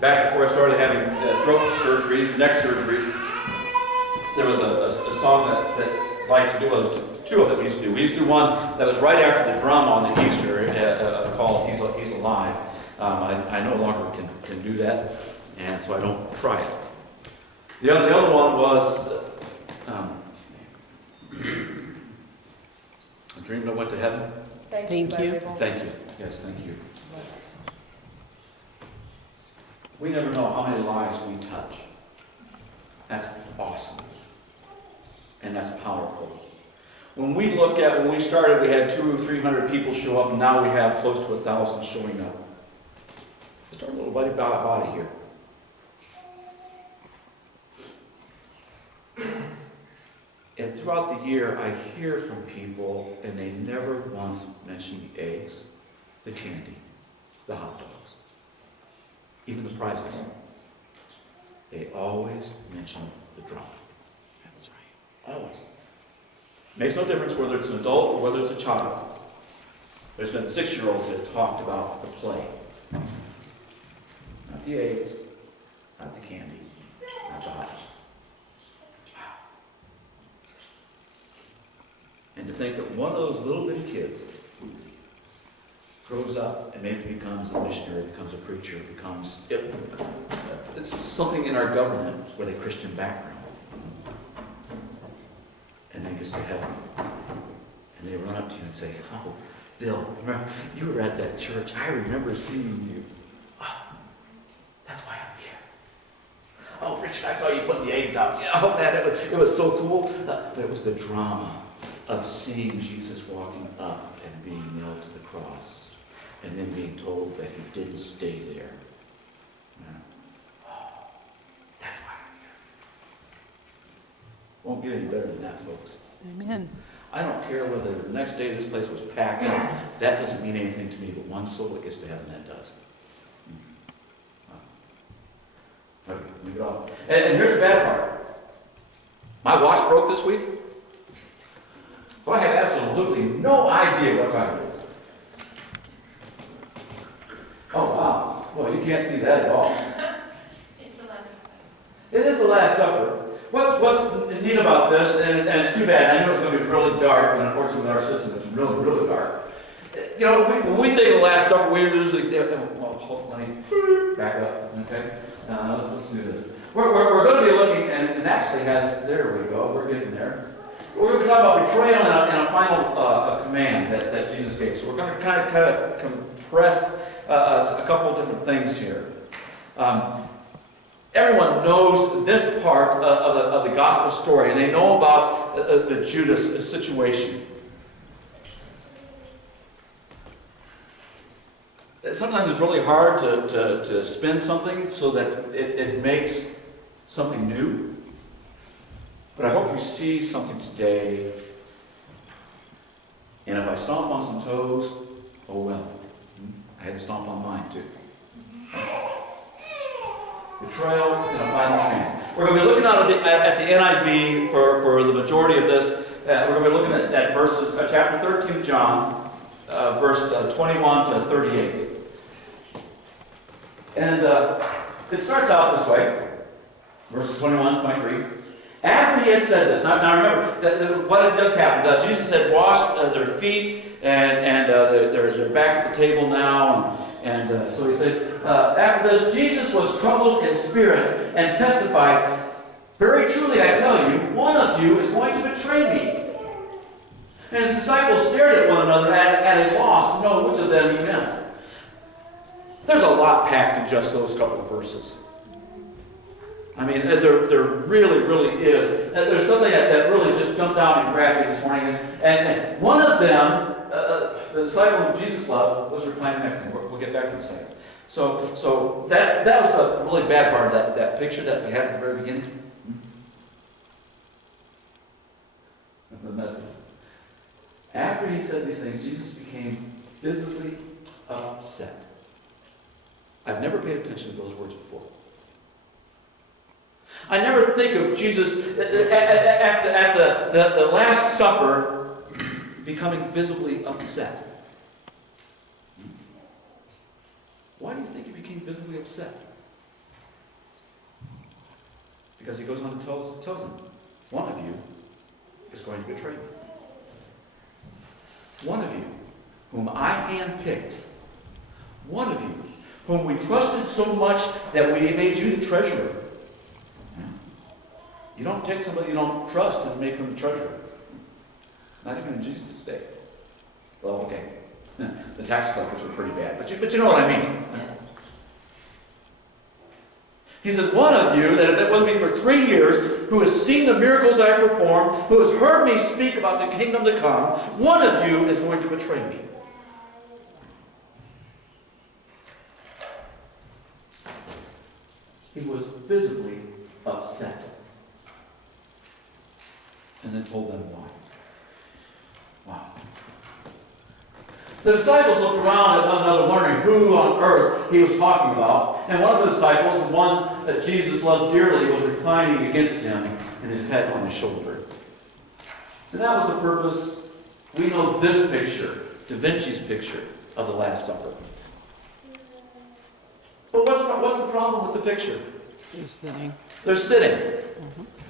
Back before I started having throat surgeries, neck surgeries, there was a song that I liked to do. Well, there was two of them we used to do. We used to do one that was right after the drama on the Easter called He's Alive. I no longer can do that, and so I don't try it. The other one was I dreamed I went to heaven. Thank you. Thank you. Yes, thank you. We never know how many lives we touch. That's awesome. And that's powerful. When we started, we had 200 or 300 people show up, and now we have close to 1,000 showing up. Just our little body here. And throughout the year, I hear from people, and they never once mention the eggs, the candy, the hot dogs, even the prizes. They always mention the drama. That's right. Always. Makes no difference whether it's an adult or whether it's a child. There's been 6-year-olds that have talked about the play. Not the eggs, not the candy, not the hot dogs. And to think that one of those little bitty kids grows up and maybe becomes a missionary, becomes a preacher, becomes it's something in our government with a Christian background. And then gets to heaven. And they run up to you and say, "Oh, Bill, remember, you were at that church. I remember seeing you. Oh, that's why I'm here. Oh, Richard, I saw you putting the eggs out. Yeah, oh, man, it was so cool." But it was the drama of seeing Jesus walking up and being nailed to the cross, and then being told that he didn't stay there. Oh, that's why I'm here. Won't get any better than that, folks. Amen. I don't care whether the next day this place was packed out. That doesn't mean anything to me, but one soul that gets to heaven, that does. Okay, leave it off. And here's the bad part. My watch broke this week. So I have absolutely no idea what time it is. Oh, wow. Well, you can't see that at all. It's the Last Supper. It is the Last Supper. What's neat about this, and it's too bad, I knew it was going to be really dark, and unfortunately with our system it's really, really dark. You know, when we think of the Last Supper, we usually, let me back up, okay? Let's do this. We're going to be looking, and actually there we go, we're getting there. We're going to be talking about betrayal and a final command that Jesus gave. So we're going to kind of compress a couple of different things here. Everyone knows this part of the gospel story, and they know about the Judas situation. Sometimes it's really hard to spin something so that it makes something new. But I hope you see something today. And if I stomp on some toes, oh well. I had to stomp on mine too. Betrayal and a final command. We're going to be looking at the NIV for the majority of this. We're going to be looking at verses, chapter 13 of John, verse 21 to 38. And it starts out this way, verses 21 to 23. After he had said this, now remember what had just happened. Jesus had washed their feet, and they're back at the table now. And so he says, after this, Jesus was troubled in spirit and testified, "Very truly I tell you, one of you is going to betray me." And his disciples stared at one another at a loss to know which of them he meant. There's a lot packed in just those couple of verses. I mean, there really, really is. There's something that really just jumped out and grabbed me this morning. And one of them, the disciple who Jesus loved, was reclining next to him. We'll get back to it in a second. So that was the really bad part of that picture that we had at the very beginning. The message. After he said these things, Jesus became visibly upset. I've never paid attention to those words before. I never think of Jesus at the Last Supper becoming visibly upset. Why do you think he became visibly upset? Because he goes on and tells them, one of you is going to betray me. One of you, whom I handpicked. One of you, whom we trusted so much that we made you the treasurer. You don't take somebody you don't trust and make them the treasurer. Not even in Jesus' day. Well, okay. The tax collectors were pretty bad, but you know what I mean. He says, one of you that has been with me for 3 years, who has seen the miracles I performed, who has heard me speak about the kingdom to come, one of you is going to betray me. He was visibly upset. And then told them why. Wow. The disciples looked around at one another, wondering who on earth he was talking about. And one of the disciples, the one that Jesus loved dearly, was reclining against him and his head on his shoulder. So that was the purpose. We know this picture, Da Vinci's picture of the Last Supper. But what's the problem with the picture? They're sitting. They're sitting.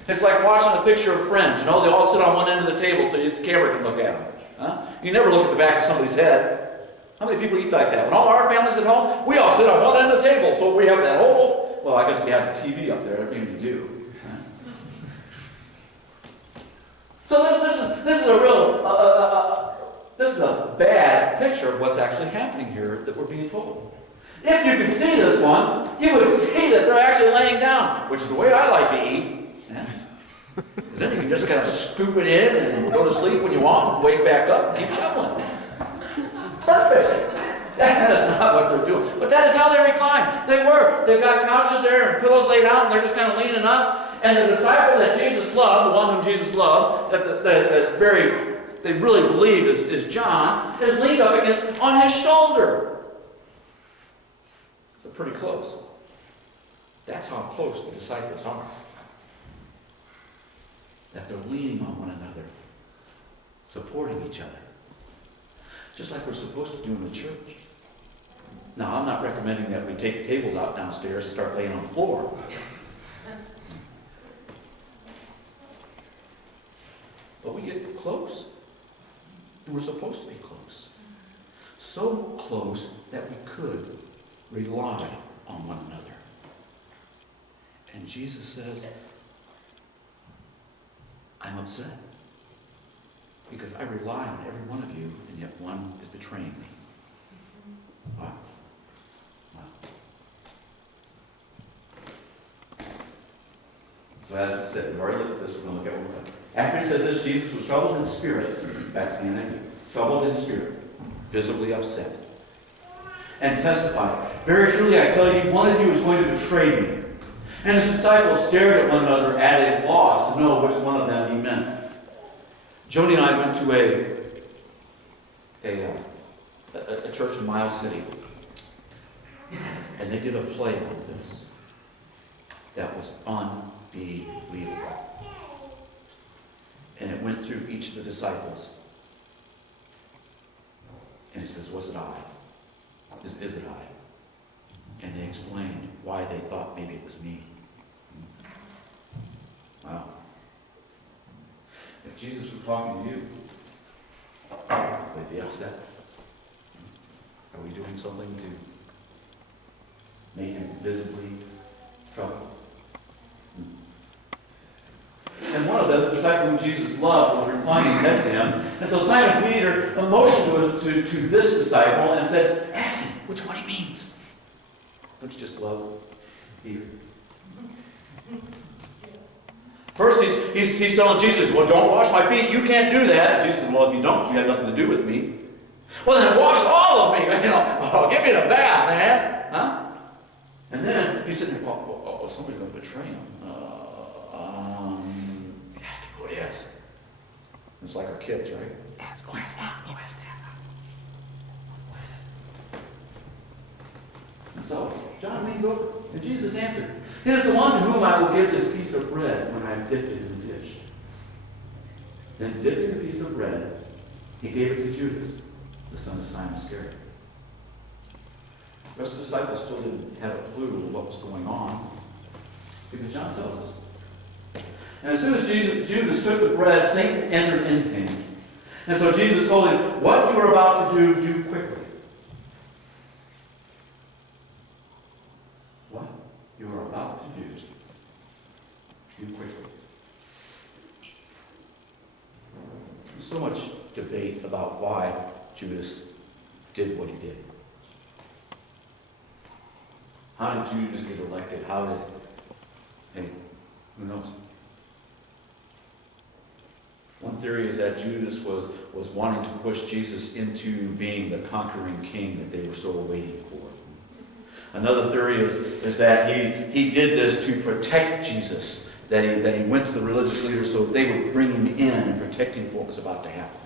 It's like watching a picture of Friends. You know, they all sit on one end of the table so the camera can look at them. Huh? You never look at the back of somebody's head. How many people eat like that? When all our families at home, we all sit on one end of the table, so we have that whole... Well, I guess we have the TV up there. Maybe you do. So this is a real... this is a bad picture of what's actually happening here that we're being told. If you could see this one, you would see that they're actually laying down, which is the way I like to eat. Yeah. Then you can just kind of scoop it in and go to sleep when you want and wake back up and keep shoveling. Perfect. That is not what they're doing. But that is how they recline. They've got couches there and pillows laid out and they're just kind of leaning up. And the disciple that Jesus loved, the one whom Jesus loved, they really believe is John, is leaned up on his shoulder. So pretty close. That's how close the disciples are. That they're leaning on one another, supporting each other. Just like we're supposed to do in the church. Now, I'm not recommending that we take the tables out downstairs and start laying on the floor. But we get close. And we're supposed to be close. So close that we could rely on one another. And Jesus says, I'm upset because I rely on every one of you, and yet one is betraying me. Wow. Wow. So as we said, we've already looked at this, we're going to look at one more. After he said this, Jesus was troubled in spirit. Back to the NIV. Troubled in spirit. Visibly upset. And testified, very truly I tell you, one of you is going to betray me. And his disciples stared at one another at a loss to know which one of them he meant. Joni and I went to a church in Miles City. And they did a play on this that was unbelievable. And it went through each of the disciples. And it says, was it I? Is it I? And they explained why they thought maybe it was me. Wow. If Jesus were talking to you, would they be upset? Are we doing something to make him visibly troubled? And one of them, the disciple whom Jesus loved, was reclining next to him. And so Simon Peter motioned to this disciple and said, ask him which one he means. Don't you just love Peter? First, he's telling Jesus, well, don't wash my feet. You can't do that. Jesus said, well, if you don't, you have nothing to do with me. Well, then wash all of me. Give me the bath, man. Huh? And then he's sitting there, somebody's going to betray him. Ask him who it is. It's like our kids, right? Ask him. What is it? And so, John leans over, and Jesus answered, it is the one to whom I will give this piece of bread when I have dipped it in the dish. Then dipping the piece of bread, he gave it to Judas, the son of Simon Iscariot. The rest of the disciples still didn't have a clue what was going on, because John tells us And as soon as Judas took the bread, Satan entered into him. And so Jesus told him, what you are about to do, do quickly. What you are about to do quickly. There's so much debate about why Judas did what he did. How did Judas get elected? Hey, who knows? One theory is that Judas was wanting to push Jesus into being the conquering king that they were so waiting for. Another theory is that he did this to protect Jesus, that he went to the religious leaders so they would bring him in and protect him from what was about to happen.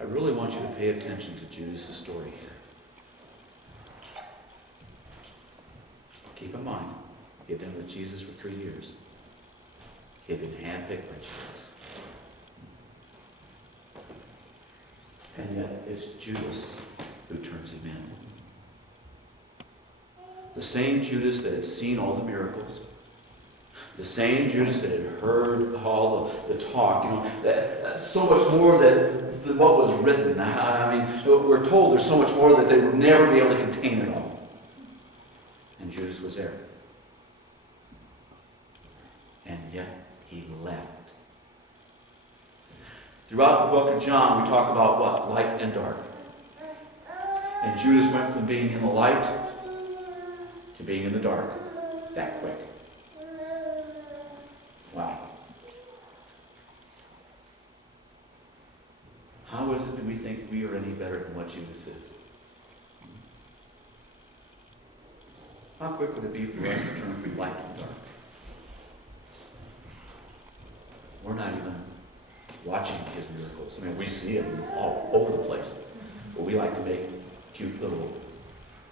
I really want you to pay attention to Judas' story here. Keep in mind, he had been with Jesus for 3 years. He had been handpicked by Jesus. And yet it's Judas who turns him in. The same Judas that had seen all the miracles, the same Judas that had heard all the talk, that so much more than what was written. I mean, we're told there's so much more that they would never be able to contain it all. And Judas was there. And yet he left. Throughout the book of John, we talk about what? Light and dark. And Judas went from being in the light to being in the dark that quick. Wow. How is it that we think we are any better than what Judas is? How quick would it be for us to turn from light to dark? We're not even watching his miracles. I mean, we see them all over the place, but we like to make cute little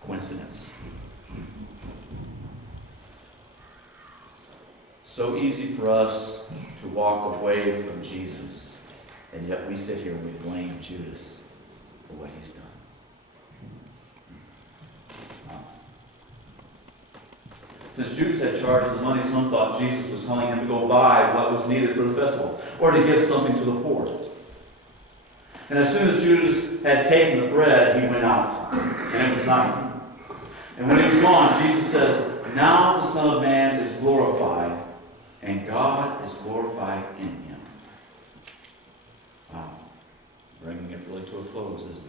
coincidence. So easy for us to walk away from Jesus, and yet we sit here and we blame Judas for what he's done. Since Judas had charge of the money, some thought Jesus was telling him to go buy what was needed for the festival, or to give something to the poor. And as soon as Judas had taken the bread, he went out, and it was night. And when he was gone, Jesus says, now the Son of Man is glorified, and God is glorified in him. Wow. Bringing it really to a close, isn't he?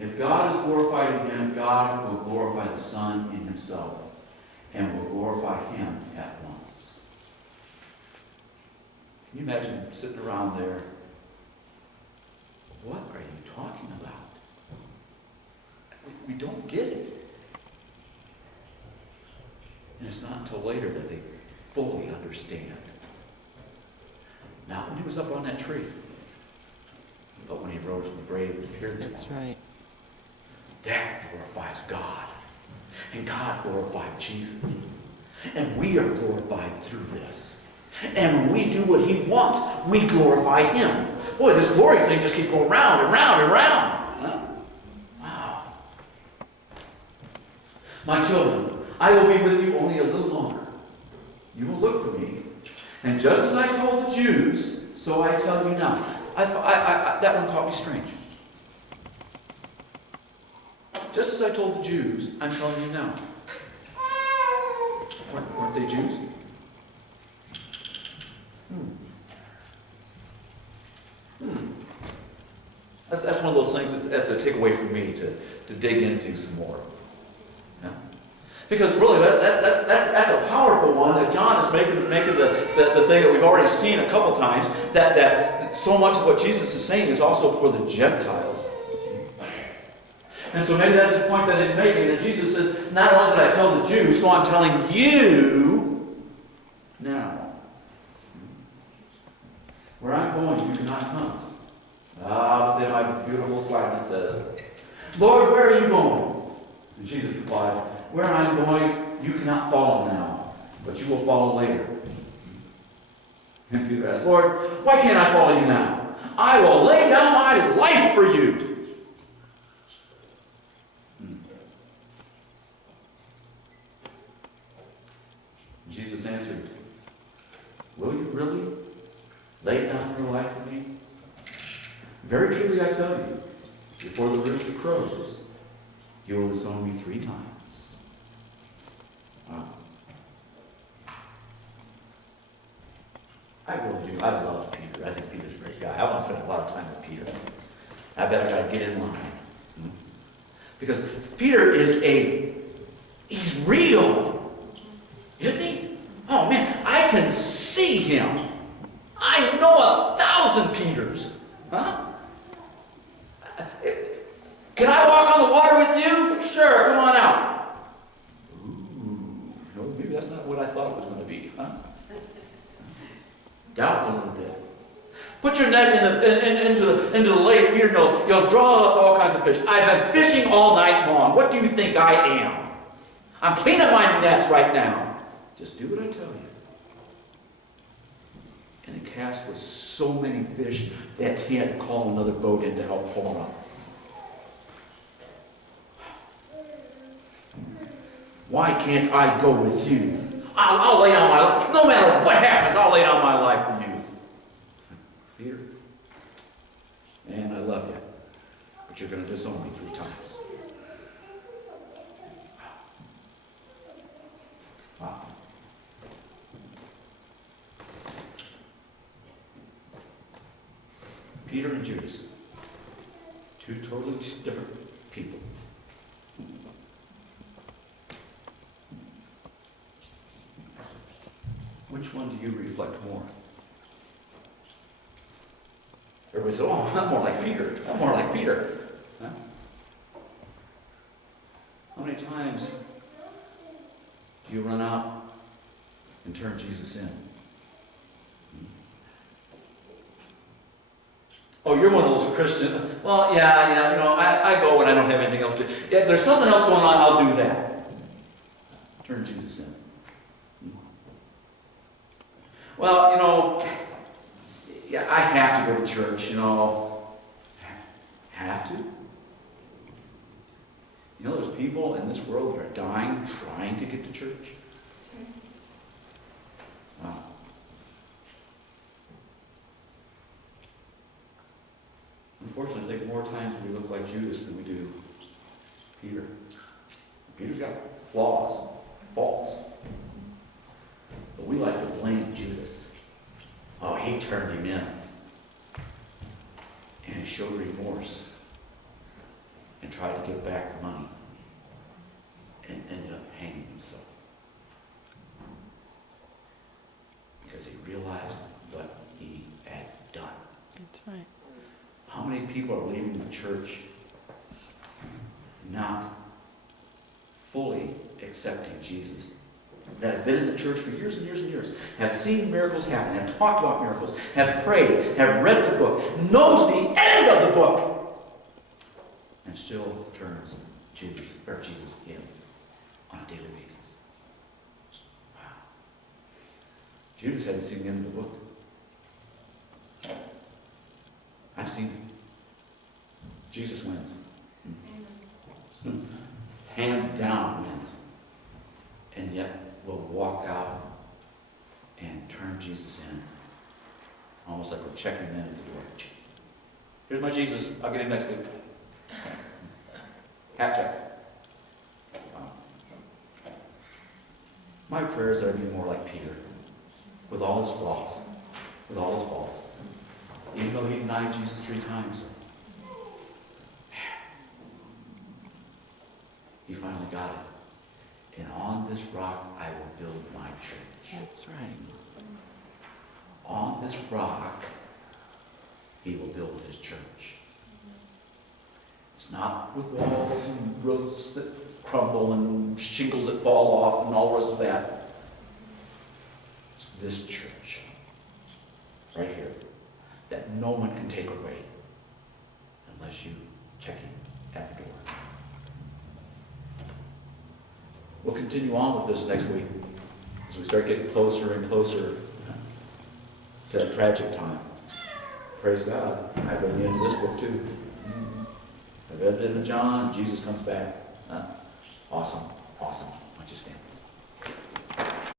If God is glorified in him, God will glorify the Son in himself, and will glorify him at once. Can you imagine sitting around there? What are you talking about? We don't get it. And it's not until later that they fully understand. Not when he was up on that tree, but when he rose from the grave and appeared to them. That's right. That glorifies God. And God glorified Jesus. And we are glorified through this. And when we do what he wants, we glorify him. Boy, this glory thing just keeps going round and round and round. Huh? Wow. My children, I will be with you only a little longer. You will look for me. And just as I told the Jews, so I tell you now. That one caught me strange. Just as I told the Jews, I'm telling you now. Weren't they Jews? That's one of those things that's a takeaway for me to dig into some more. Yeah? Because really, that's a powerful one that John is making the thing that we've already seen a couple times, that so much of what Jesus is saying is also for the Gentiles. And so maybe that's the point that he's making, that Jesus says, not only did I tell the Jews, so I'm telling you now. Where I'm going, you cannot come. Then my beautiful silence says, Lord, where are you going? And Jesus replied, where I'm going, you cannot follow now, but you will follow later. And Peter asked, Lord, why can't I follow you now? I will lay down my life for you. life for me? Very truly I tell you, before the rooster crows, you will disown me 3 times. Wow. I really do. I love Peter. I think Peter's a great guy. I want to spend a lot of time with Peter. I bet I got to get in line. Because Peter he's real. Isn't he? Oh man, I can see him. I know 1,000 Peters. Huh? Can I walk on the water with you? Sure, come on out. Ooh, no, maybe that's not what I thought it was going to be, huh? Doubt a little bit. Put your net into the lake, Peter. No, you'll draw up all kinds of fish. I've been fishing all night long. What do you think I am? I'm cleaning my nets right now. Just do what I tell you. And the cast was so many fish that he had to call another boat in to help pull them up. Why can't I go with you? I'll lay down my life. No matter what happens, I'll lay down my life for you. Peter, man, I love you, but you're going to disown me 3 times. Wow. Peter and Judas, 2 totally different people. Which one do you reflect more? Everybody says, oh, I'm more like Peter. I'm more like Peter. Huh? How many times do you run out and turn Jesus in? Oh, you're one of those Christians. Well, yeah, I go when I don't have anything else to do. Yeah, if there's something else going on, I'll do that. Turn Jesus in. Well, yeah, I have to go to church, Have to? There's people in this world that are dying trying to get to church. Sure. Wow. Unfortunately, I think more times we look like Judas than we do Peter. Peter's got flaws, faults. But we like to blame Judas. Oh, he turned him in. And he showed remorse and tried to give back the money and ended up hanging himself. Because he realized what he had done. That's right. How many people are leaving the church not fully accepting Jesus, that have been in the church for years and years and years, have seen miracles happen, have talked about miracles, have prayed, have read the book, knows the end of the book, and still turns Jesus in on a daily basis? Wow. Judas hadn't seen the end of the book. I've seen it. Jesus wins. Hands down wins. And yet we'll walk out and turn Jesus in. Almost like we're checking in at the door. Here's my Jesus. I'll get him next week. Hat check. Wow. My prayer is that I be more like Peter. With all his flaws. With all his faults. Even though he denied Jesus 3 times. He finally got it. And on this rock I will build my church. That's right. On this rock he will build his church. It's not with walls and roofs that crumble and shingles that fall off and all the rest of that. It's this church. Right here. That no one can take away unless you check him at the door. We'll continue on with this next week as we start getting closer and closer to that tragic time. Praise God. I've read the end of this book too. I've read the end of John. Jesus comes back. Awesome.